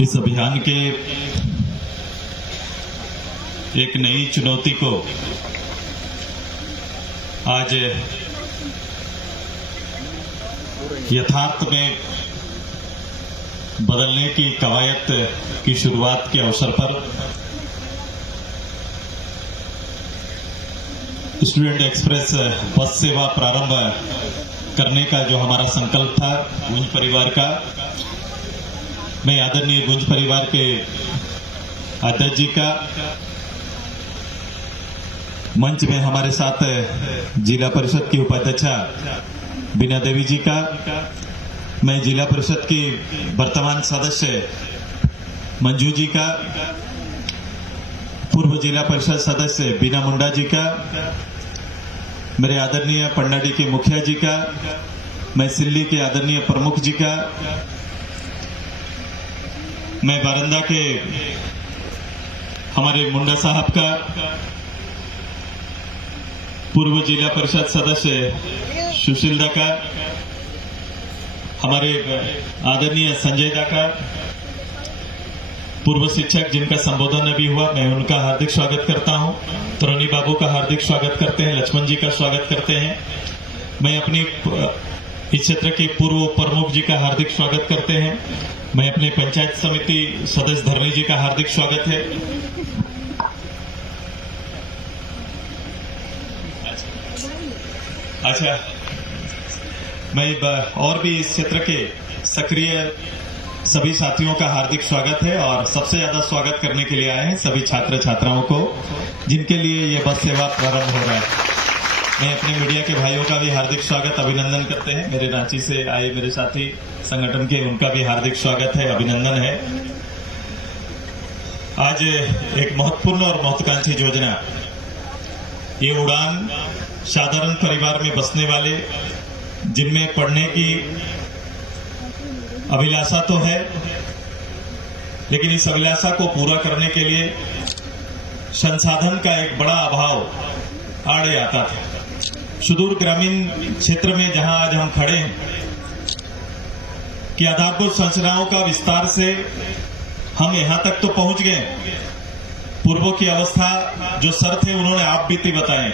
इस अभियान के एक नई चुनौती को आज यथार्थ में बदलने की कवायद की शुरुआत के अवसर पर स्टूडेंट एक्सप्रेस बस सेवा प्रारंभ करने का जो हमारा संकल्प था गुंज परिवार का, मैं आदरणीय गुंज परिवार के अध्यक्ष जी का, मंच में हमारे साथ जिला परिषद की उपाध्यक्षा बीना देवी जी का, मैं जिला परिषद की वर्तमान सदस्य मंजू जी का, पूर्व जिला परिषद सदस्य बीना मुंडा जी का, मेरे आदरणीय पंडाडी के मुखिया जी का, मैं सिल्ली के आदरणीय प्रमुख जी का, मैं बारंदा के हमारे मुंडा साहब का, पूर्व जिला परिषद सदस्य सुशील दा का, हमारे आदरणीय संजय दा का, पूर्व शिक्षक जिनका संबोधन अभी हुआ, मैं उनका हार्दिक स्वागत करता हूं। तरुणी बाबू का हार्दिक स्वागत करते हैं, लक्ष्मण जी का स्वागत करते हैं। मैं अपनी इस क्षेत्र के पूर्व प्रमुख जी का हार्दिक स्वागत करते हैं। मैं अपने पंचायत समिति सदस्य धरनी जी का हार्दिक स्वागत है। अच्छा, मैं और भी इस क्षेत्र के सक्रिय सभी साथियों का हार्दिक स्वागत है और सबसे ज्यादा स्वागत करने के लिए आए हैं सभी छात्र छात्राओं को जिनके लिए ये बस सेवा प्रारंभ हो रहा है। मैं अपने मीडिया के भाइयों का भी हार्दिक स्वागत अभिनंदन करते हैं। मेरे रांची से आए मेरे साथी संगठन के, उनका भी हार्दिक स्वागत है, अभिनंदन है। आज एक महत्वपूर्ण और महत्वाकांक्षी योजना, ये उड़ान साधारण परिवार में बसने वाले जिनमें पढ़ने की अभिलाषा तो है, लेकिन इस अभिलाषा को पूरा करने के लिए संसाधन का एक बड़ा अभाव आड़े आता था। सुदूर ग्रामीण क्षेत्र में जहां आज हम खड़े हैं कि आधारभूत संरचनाओं का विस्तार से हम यहां तक तो पहुंच गए। पूर्वों की अवस्था जो सर थे उन्होंने आप बीती बताए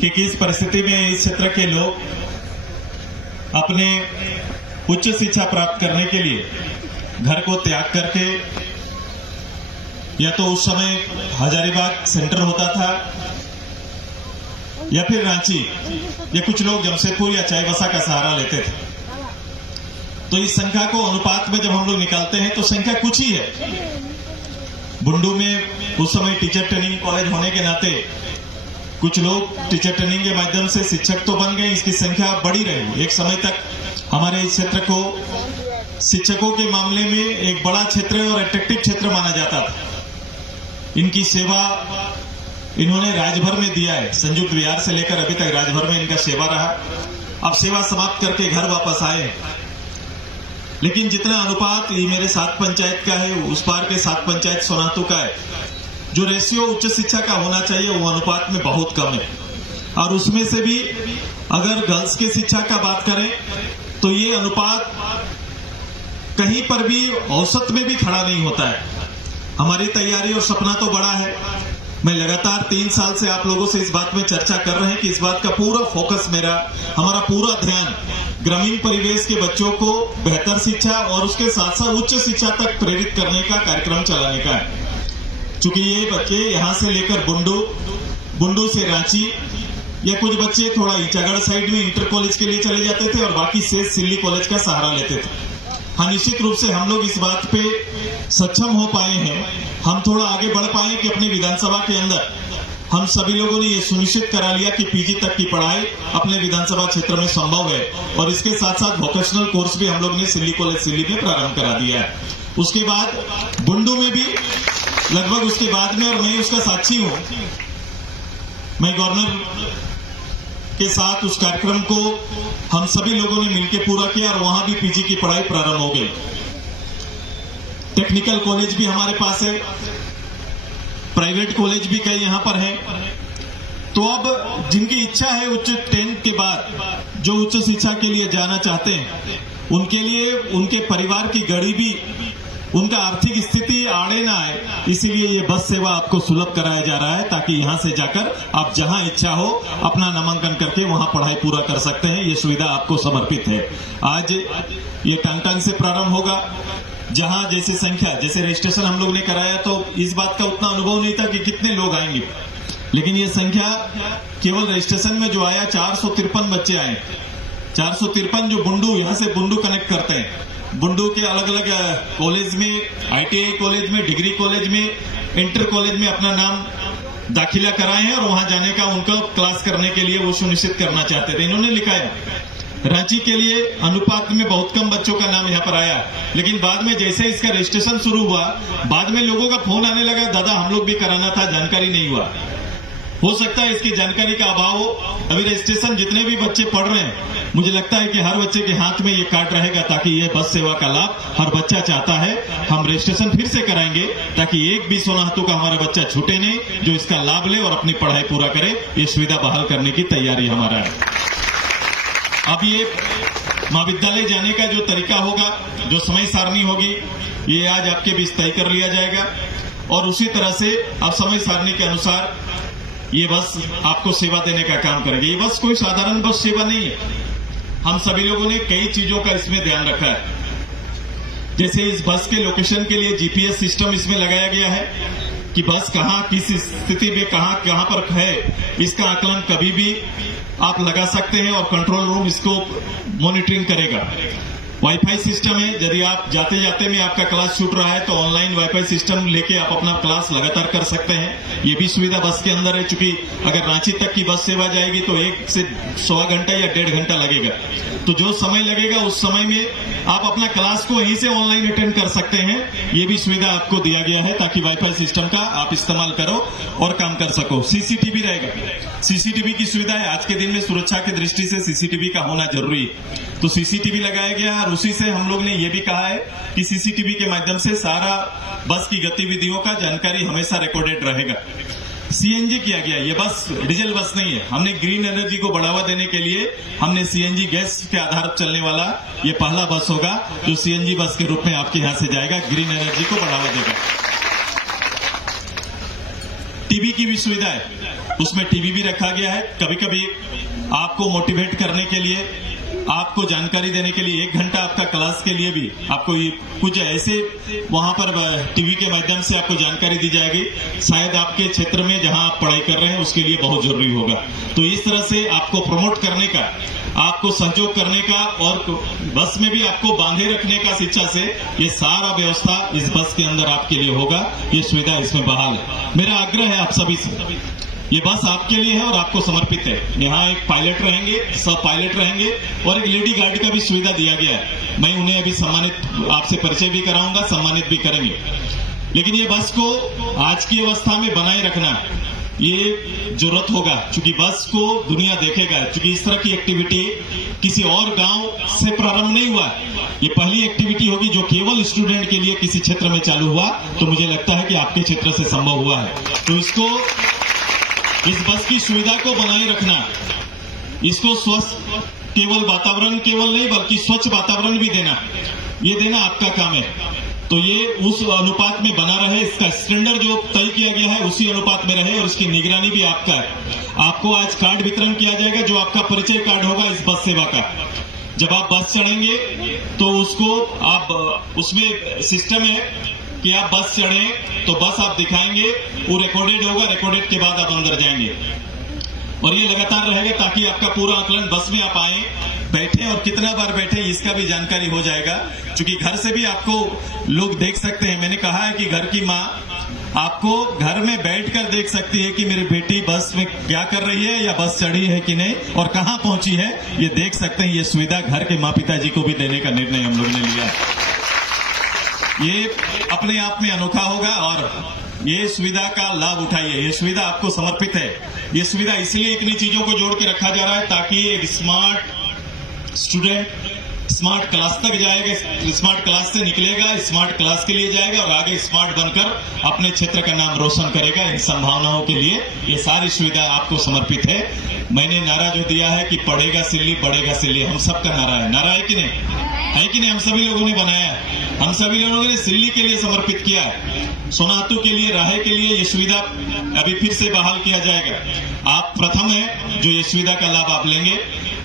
कि किस परिस्थिति में इस क्षेत्र के लोग अपने उच्च शिक्षा प्राप्त करने के लिए घर को त्याग करके, या तो उस समय हजारीबाग सेंटर होता था या फिर रांची, या कुछ लोग जमशेदपुर या चाईबासा का सहारा लेते थे। तो इस संख्या को अनुपात में जब हम लोग निकालते हैं तो संख्या कुछ ही है। बुंडू में उस समय टीचर ट्रेनिंग कॉलेज होने के नाते कुछ लोग टीचर ट्रेनिंग के माध्यम से शिक्षक तो बन गए, इसकी संख्या बढ़ी रही। एक समय तक हमारे इस क्षेत्र को शिक्षकों के मामले में एक बड़ा क्षेत्र और अट्रैक्टिव क्षेत्र माना जाता था। इनकी सेवा इन्होंने राज्यभर में दिया है, संयुक्त बिहार से लेकर अभी तक राज्यभर में इनका सेवा रहा। अब सेवा समाप्त करके घर वापस आए, लेकिन जितना अनुपात ये मेरे 7 पंचायत का है, उस पार के 7 पंचायत सोनातू का है, जो रेशियो उच्च शिक्षा का होना चाहिए वो अनुपात में बहुत कम है। और उसमें से भी अगर गर्ल्स की शिक्षा का बात करें तो ये अनुपात कहीं पर भी औसत में भी खड़ा नहीं होता है। हमारी तैयारी और सपना तो बड़ा है। मैं लगातार 3 साल से आप लोगों से इस बात में चर्चा कर रहे हैं कि इस बात का पूरा फोकस हमारा पूरा ध्यान ग्रामीण परिवेश के बच्चों को बेहतर शिक्षा और उसके साथ साथ उच्च शिक्षा तक प्रेरित करने का कार्यक्रम चलाने का है। चूंकि ये बच्चे यहाँ से लेकर बुंडू से रांची, या कुछ बच्चे थोड़ा ईचागढ़ साइड में इंटर कॉलेज के लिए चले जाते थे और बाकी से सिल्ली कॉलेज का सहारा लेते थे। हाँ, निश्चित रूप से हम लोग इस बात पे सक्षम हो पाए हैं, हम थोड़ा आगे बढ़ पाए कि अपनी विधानसभा के अंदर हम सभी लोगों ने ये सुनिश्चित करा लिया कि पीजी तक की पढ़ाई अपने विधानसभा क्षेत्र में संभव है। और इसके साथ साथ वोकेशनल कोर्स भी हम लोग ने सिल्ली कॉलेज सिल्ली में प्रारंभ करा दिया है। उसके बाद बुंडू में भी लगभग उसके बाद में, और मैं उसका साक्षी हूं, मैं गवर्नर के साथ उस कार्यक्रम को हम सभी लोगों ने मिलकर पूरा किया और वहां भी पीजी की पढ़ाई प्रारंभ हो गई। टेक्निकल कॉलेज भी हमारे पास है, प्राइवेट कॉलेज भी कई यहां पर है। तो अब जिनकी इच्छा है उच्च 10 के बाद जो उच्च शिक्षा के लिए जाना चाहते हैं, उनके लिए उनके परिवार की गरीबी उनका आर्थिक स्थिति आड़े ना आए, इसीलिए ये बस सेवा आपको सुलभ कराया जा रहा है, ताकि यहां से जाकर आप जहां इच्छा हो अपना नामांकन करके वहां पढ़ाई पूरा कर सकते हैं। ये सुविधा आपको समर्पित है। आज ये टांगटांग से प्रारंभ होगा, जहां जैसी संख्या, जैसे रजिस्ट्रेशन हम लोग ने कराया तो इस बात का उतना अनुभव नहीं था कि कितने लोग आएंगे, लेकिन ये संख्या केवल रजिस्ट्रेशन में जो आया 453 बच्चे आए। 453 जो बुंडू, यहां से बुंडू कनेक्ट करते हैं। बुंडू के अलग अलग कॉलेज में, ITI कॉलेज में, डिग्री कॉलेज में, इंटर कॉलेज में अपना नाम दाखिला कराए हैं और वहां जाने का उनका क्लास करने के लिए वो सुनिश्चित करना चाहते थे। इन्होंने लिखा है रांची के लिए अनुपात में बहुत कम बच्चों का नाम यहाँ पर आया, लेकिन बाद में जैसे इसका रजिस्ट्रेशन शुरू हुआ, बाद में लोगों का फोन आने लगा, दादा हम लोग भी कराना था, जानकारी नहीं हुआ। हो सकता है इसकी जानकारी का अभाव हो। अभी रजिस्ट्रेशन जितने भी बच्चे पढ़ रहे हैं, मुझे लगता है कि हर बच्चे के हाथ में ये कार्ड रहेगा, ताकि ये बस सेवा का लाभ हर बच्चा चाहता है। हम रजिस्ट्रेशन फिर से कराएंगे ताकि एक भी सोनाहातू का हमारा बच्चा छूटे नहीं, जो इसका लाभ ले और अपनी पढ़ाई पूरा करे। ये सुविधा बहाल करने की तैयारी हमारा है। अब ये महाविद्यालय जाने का जो तरीका होगा, जो समय सारणी होगी, ये आज आपके बीच तय कर लिया जाएगा और उसी तरह से आप समय सारणी के अनुसार ये बस आपको सेवा देने का काम करेगी। ये बस कोई साधारण बस सेवा नहीं है। हम सभी लोगों ने कई चीजों का इसमें ध्यान रखा है। जैसे इस बस के लोकेशन के लिए GPS सिस्टम इसमें लगाया गया है कि बस कहां, किस स्थिति में कहां पर है, इसका आकलन कभी भी आप लगा सकते हैं और कंट्रोल रूम इसको मॉनिटरिंग करेगा। वाईफाई सिस्टम है, यदि आप जाते जाते में आपका क्लास छूट रहा है तो ऑनलाइन वाईफाई सिस्टम लेके आप अपना क्लास लगातार कर सकते हैं। ये भी सुविधा बस के अंदर है। चूंकि अगर रांची तक की बस सेवा जाएगी तो 1 से 1.25 घंटा या 1.5 घंटा लगेगा, तो जो समय लगेगा उस समय में आप अपना क्लास को यहीं से ऑनलाइन अटेंड कर सकते हैं। ये भी सुविधा आपको दिया गया है ताकि वाईफाई सिस्टम का आप इस्तेमाल करो और काम कर सको। CCTV रहेगा। CCTV की सुविधा है। आज के दिन में सुरक्षा की दृष्टि से CCTV का होना जरूरी है, तो CCTV लगाया गया है। और उसी से हम लोग ने ये भी कहा है कि CCTV के माध्यम से सारा बस की गतिविधियों का जानकारी हमेशा रिकॉर्डेड रहेगा। CNG किया गया। ये बस डीजल बस नहीं है। हमने ग्रीन एनर्जी को बढ़ावा देने के लिए हमने CNG गैस के आधार पर चलने वाला ये पहला बस होगा जो CNG बस के रूप में आपके यहां से जाएगा, ग्रीन एनर्जी को बढ़ावा देगा। टीवी की भी सुविधा है, उसमें टीवी भी रखा गया है। कभी कभी आपको मोटिवेट करने के लिए, आपको जानकारी देने के लिए 1 घंटा आपका क्लास के लिए भी आपको कुछ ऐसे वहां पर टीवी के माध्यम से आपको जानकारी दी जाएगी, शायद आपके क्षेत्र में जहां आप पढ़ाई कर रहे हैं उसके लिए बहुत जरूरी होगा। तो इस तरह से आपको प्रमोट करने का, आपको सहयोग करने का और बस में भी आपको बांधे रखने का शिक्षा से ये सारा व्यवस्था इस बस के अंदर आपके लिए होगा। ये सुविधा इसमें बहाल है। मेरा आग्रह है आप सभी से, ये बस आपके लिए है और आपको समर्पित है। यहाँ एक पायलट रहेंगे, सब पायलट रहेंगे और एक लेडी गाइड का भी सुविधा दिया गया है। मैं उन्हें अभी सम्मानित, आपसे परिचय भी कराऊंगा, सम्मानित भी करेंगे। लेकिन ये बस को आज की अवस्था में बनाए रखना ये जरूरत होगा, क्योंकि बस को दुनिया देखेगा। क्योंकि इस तरह की एक्टिविटी किसी और गांव से प्रारंभ नहीं हुआ, ये पहली एक्टिविटी होगी जो केवल स्टूडेंट के लिए किसी क्षेत्र में चालू हुआ। तो मुझे लगता है कि आपके क्षेत्र से संभव हुआ है। तो इसको, इस बस की सुविधा को बनाए रखना, इसको स्वस्थ केवल वातावरण केवल नहीं बल्कि स्वच्छ वातावरण भी देना, ये देना आपका काम है। तो ये उस अनुपात में बना रहे, इसका स्टैंडर्ड जो तय किया गया है उसी अनुपात में रहे और इसकी निगरानी भी आपका है। आपको आज कार्ड वितरण किया जाएगा जो आपका परिचय कार्ड होगा इस बस सेवा का। जब आप बस चढ़ेंगे तो उसको आप, उसमें सिस्टम है कि आप बस चढ़े तो बस आप दिखाएंगे, वो रिकॉर्डेड होगा, रिकॉर्डेड के बाद आप अंदर जाएंगे और ये लगातार रहेगा ताकि आपका पूरा आकलन, बस में आप आए, बैठे और कितना बार बैठे इसका भी जानकारी हो जाएगा। क्योंकि घर से भी आपको लोग देख सकते हैं। मैंने कहा है कि घर की माँ आपको घर में बैठकर देख सकती है कि मेरी बेटी बस में क्या कर रही है या बस चढ़ी है कि नहीं और कहां पहुंची है, ये देख सकते हैं। ये सुविधा घर के माँ पिताजी को भी देने का निर्णय हम लोग ने लिया। ये अपने आप में अनोखा होगा और ये सुविधा का लाभ उठाइए। ये सुविधा आपको समर्पित है। ये सुविधा इसलिए इतनी चीजों को जोड़ के रखा जा रहा है ताकि एक स्मार्ट स्टूडेंट स्मार्ट क्लास तक जाएगा, स्मार्ट क्लास से निकलेगा, स्मार्ट क्लास के लिए जाएगा और आगे स्मार्ट बनकर अपने क्षेत्र का नाम रोशन करेगा। इन संभावनाओं के लिए ये सारी सुविधा आपको समर्पित है। मैंने नारा जो दिया है कि पढ़ेगा सिल्ली बढ़ेगा सिल्ली, हम सबका नारा है। नारा है कि नहीं? है कि नहीं? हम सभी लोगों ने बनाया है, हम सभी लोगों ने सिल्ली के लिए समर्पित किया है, सोनातू के लिए, राहे के लिए। ये सुविधा अभी फिर से बहाल किया जाएगा। आप प्रथम है जो ये सुविधा का लाभ आप लेंगे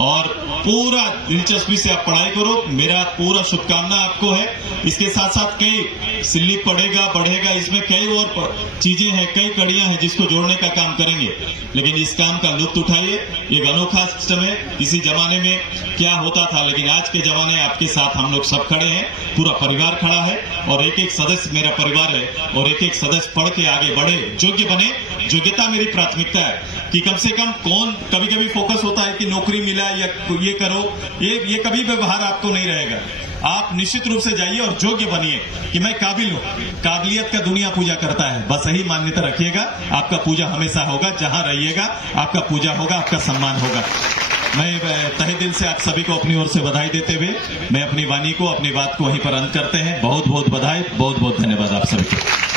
और पूरा दिलचस्पी से आप पढ़ाई करो। मेरा पूरा शुभकामना आपको है। इसके साथ साथ कई सिल्ली पढ़ेगा बढ़ेगा, इसमें कई और चीजें हैं, कई कड़ियां हैं जिसको जोड़ने का काम करेंगे। लेकिन इस काम का लुत्फ उठाइए। एक अनोखा सिस्टम है। इसी जमाने में क्या होता था, लेकिन आज के जमाने आपके साथ हम लोग सब खड़े हैं, पूरा परिवार खड़ा है और एक एक सदस्य मेरा परिवार है और एक एक सदस्य पढ़ के आगे बढ़े, योग्य बने। योग्यता मेरी प्राथमिकता है कि कम से कम कौन, कभी कभी फोकस होता है कि नौकरी मिला या ये करो, ये कभी व्यवहार आपको नहीं रहेगा। आप निश्चित रूप से जाइए और योग्य बनिए कि मैं काबिल हूं। काबिलियत का दुनिया पूजा करता है, बस यही मान्यता रखिएगा। आपका पूजा हमेशा होगा, जहां रहिएगा आपका पूजा होगा, आपका सम्मान होगा। मैं तहे दिल से आप सभी को अपनी ओर से बधाई देते हुए मैं अपनी वाणी को, अपनी बात को वहीं पर अंत करते हैं। बहुत बहुत बधाई, बहुत बहुत धन्यवाद आप सभी को।